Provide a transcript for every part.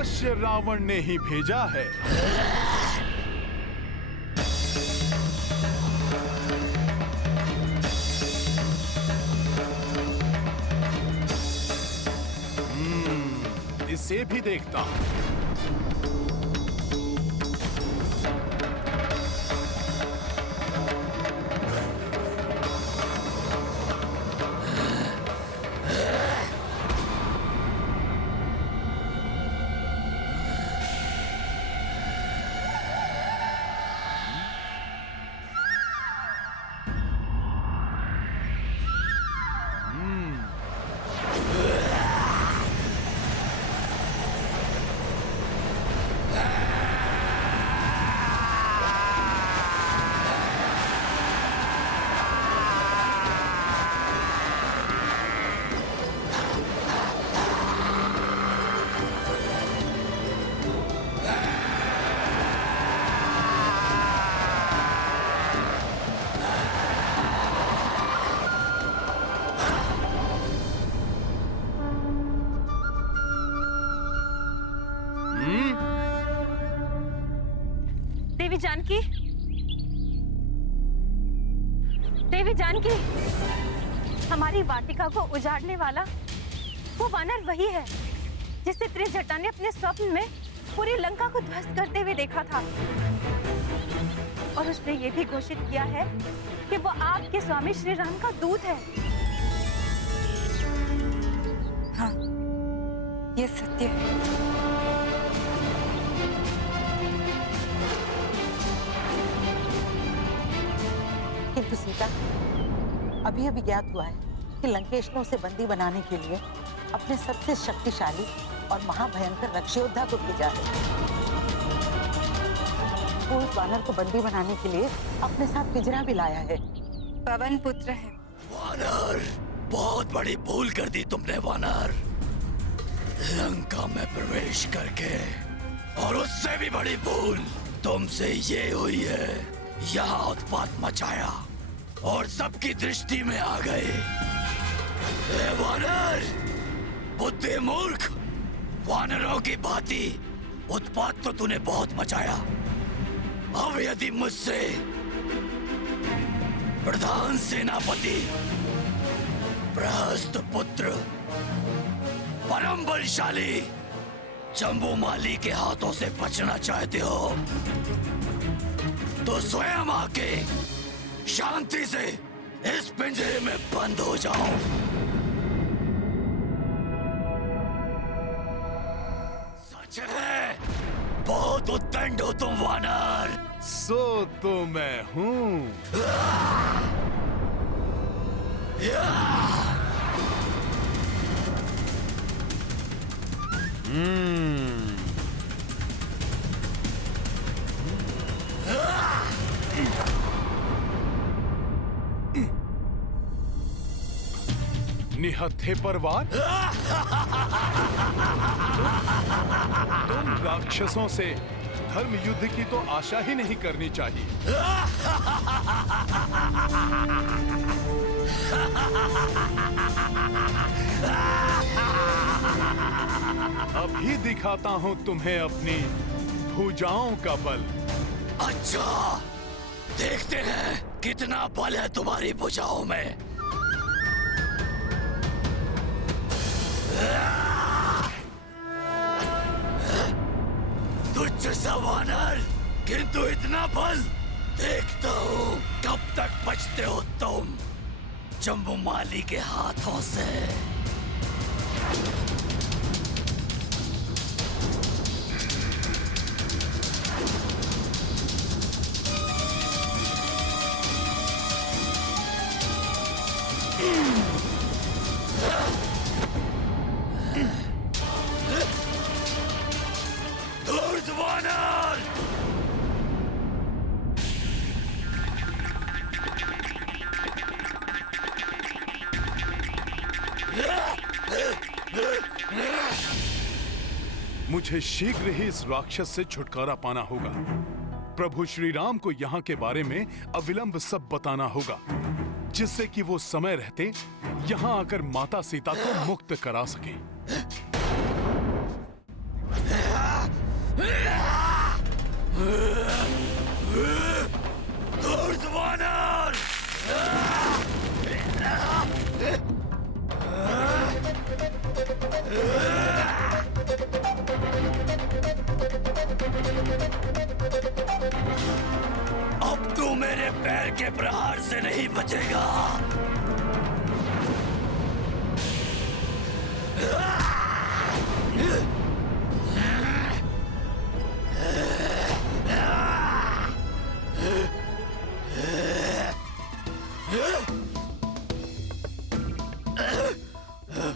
अवश्य रावण ने ही भेजा है। इसे भी देखता हूं। देवी जानकी, देवी जानकी, हमारी वाटिका को उजाड़ने वाला वो वानर वही है जिसे त्रिजटा ने अपने स्वप्न में पूरी लंका को ध्वस्त करते हुए देखा था। और उसने ये भी घोषित किया है कि वो आपके स्वामी श्री राम का दूत है। हाँ, ये सत्य है। किंतु सीता, अभी अभी ज्ञात हुआ है कि लंकेश ने उसे बंदी बनाने के लिए अपने सबसे शक्तिशाली और महाभयंकर रक्षयोद्धा को भेजा है। वो उस वानर को बंदी बनाने के लिए अपने साथ पिंजरा भी लाया है। पवन पुत्र है। वानर, बहुत बड़ी भूल कर दी तुमने वानर। लंका में प्रवेश करके, और उससे भी बड़ी भूल तुमसे ये हुई है, यहाँ उत्पात मचाया और सबकी दृष्टि में आ गए। वानर, बुद्धि मूर्ख, वानरों की भांति उत्पात तो तूने बहुत मचाया। अब यदि मुझसे प्रधान सेनापति प्रहस्त पुत्र परम बलशाली जम्बूमाली के हाथों से बचना चाहते हो तो स्वयं आके शांति से इस पिंजरे में बंद हो जाओ। सच है, बहुत उद्दंड हो तुम वानर। सो तो मैं हूं। निहत्थे पर वार। तुम राक्षसों से धर्म युद्ध की तो आशा ही नहीं करनी चाहिए। अभी दिखाता हूं तुम्हें अपनी भुजाओं का बल। अच्छा, देखते हैं कितना बल है तुम्हारी भुजाओं में। तुच्छ सा वानर, किंतु इतना बल। देखता हूँ कब तक बचते हो तुम जम्बूमाली के हाथों से। मुझे शीघ्र ही इस राक्षस से छुटकारा पाना होगा। प्रभु श्री राम को यहाँ के बारे में अविलंब सब बताना होगा, जिससे कि वो समय रहते यहाँ आकर माता सीता को मुक्त करा सके। धूर्त वानर! अब तू मेरे पैर के प्रहार से नहीं बचेगा।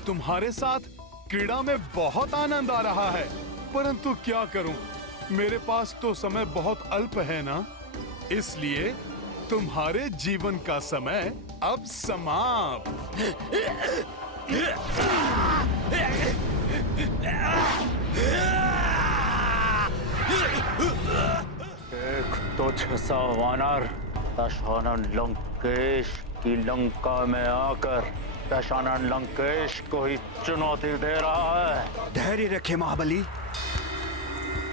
तुम्हारे साथ क्रीड़ा में बहुत आनंद आ रहा है, परंतु क्या करूं, मेरे पास तो समय बहुत अल्प है ना, इसलिए तुम्हारे जीवन का समय अब समाप्त। एक तुच्छ सा वानर दशानन लंकेश की लंका में आकर दशानन लंकेश को ही चुनौती दे रहा है। धैर्य रखे महाबली,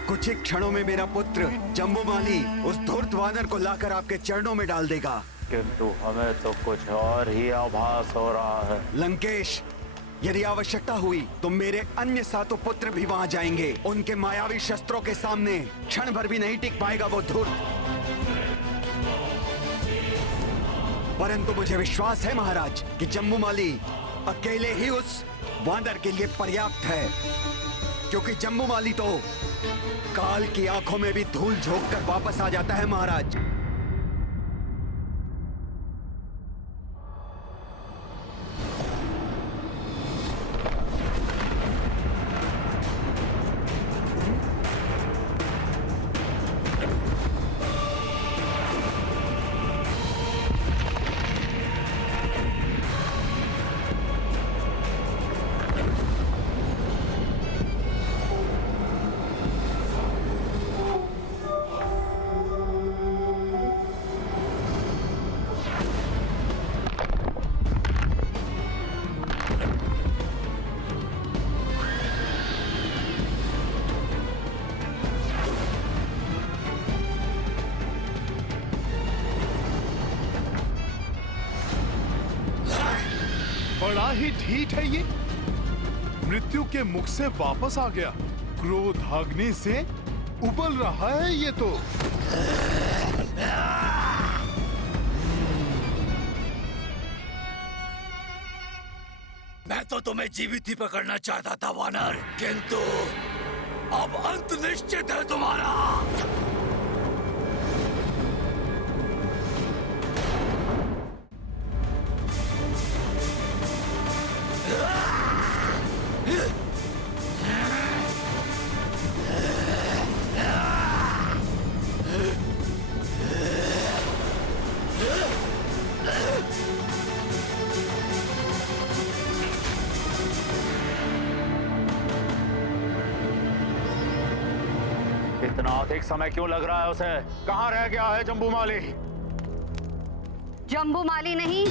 कुछ ही क्षणों में मेरा पुत्र जम्बूमाली उस धूर्त वानर को लाकर आपके चरणों में डाल देगा। किंतु हमें तो कुछ और ही आभास हो रहा है। लंकेश, यदि आवश्यकता हुई तो मेरे अन्य 7 पुत्र भी वहां जाएंगे। उनके मायावी शस्त्रों के सामने क्षण भर भी नहीं टिक पाएगा वो धूर्त। परंतु मुझे विश्वास है महाराज कि जम्बूमाली अकेले ही उस वानर के लिए पर्याप्त है, क्योंकि जम्बूमाली तो काल की आंखों में भी धूल झोंक कर वापस आ जाता है महाराज। बड़ा ही ढीठ है ये, मृत्यु के मुख से वापस आ गया। क्रोधाग्नि से उबल रहा है ये तो। मैं तो तुम्हें जीवित ही पकड़ना चाहता था वानर, किंतु अब अंत निश्चित है तुम्हारा। इतना अधिक समय क्यों लग रहा है उसे? कहाँ रह गया है जम्बूमाली? जम्बूमाली नहीं,